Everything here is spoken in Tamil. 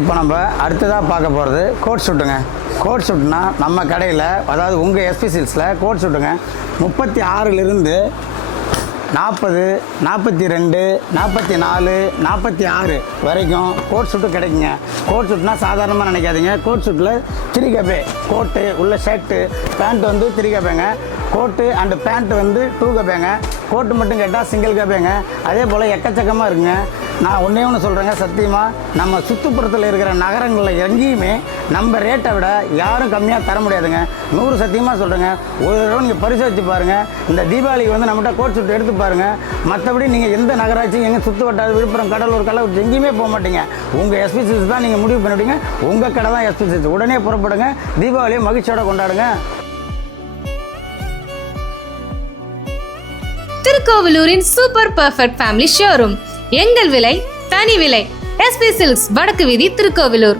இப்போ நம்ம அடுத்ததாக பார்க்க போகிறது கோட் ஷூட்டுங்க. கோட் ஷூட்னா நம்ம கடையில், அதாவது உங்கள் எஸ்பி சில்க்ஸில் கோட் ஷூட்டுங்க 36லிருந்து 40, 42, 44, 46 வரைக்கும் கோட் ஷூட்டு கிடைக்குங்க. கோட் ஷூட்னா சாதாரணமாக நினைக்காதீங்க. கோட் ஷூட்டில் 3 கபே கோட்டு உள்ள ஷர்ட்டு, பேண்ட் வந்து 3 கபேங்க, கோட்டு அண்டு பேண்ட் வந்து 2 கபேங்க, கோட்டு மட்டும் கேட்டால் சிங்கிள் கபேங்க. அதே போல் எக்கச்சக்கமாக இருக்குங்க. நான் ஒன்றே ஒன்று சொல்கிறேங்க, சத்தியமாக நம்ம சுற்றுப்புறத்தில் இருக்கிற நகரங்களில் எங்கேயுமே நம்ம ரேட்டை விட யாரும் கம்மியாக தர முடியாதுங்க. 100 சத்தியமாக சொல்கிறேங்க. ஒரு தடவை நீங்கள் பரிசோதிச்சு பாருங்கள். இந்த தீபாவளிக்கு வந்து நம்மகிட்ட கோட் ஷூட் எடுத்து பாருங்கள். மற்றபடி நீங்கள் எந்த நகராட்சியும் எங்கே சுற்று வட்டாது, விழுப்புரம், கடலூர், கள்ளக்குறிச்சி எங்கேயுமே போக மாட்டீங்க. உங்கள் எஸ்பி சில்க்ஸ் தான் நீங்கள் முடிவு பண்ணிவிட்டீங்க. உங்கள் கடை தான் எஸ்பி சில்க்ஸ். உடனே புறப்படுங்க. தீபாவளியை மகிழ்ச்சியோட கொண்டாடுங்க. திருக்கோவிலூரின் சூப்பர் பெர்ஃபெக்ட் ஃபேமிலி ஷோரூம். எங்கள் விலை தனி விலை. எஸ்பி சில்க்ஸ், வடக்கு வீதி, திருக்கோவிலூர்.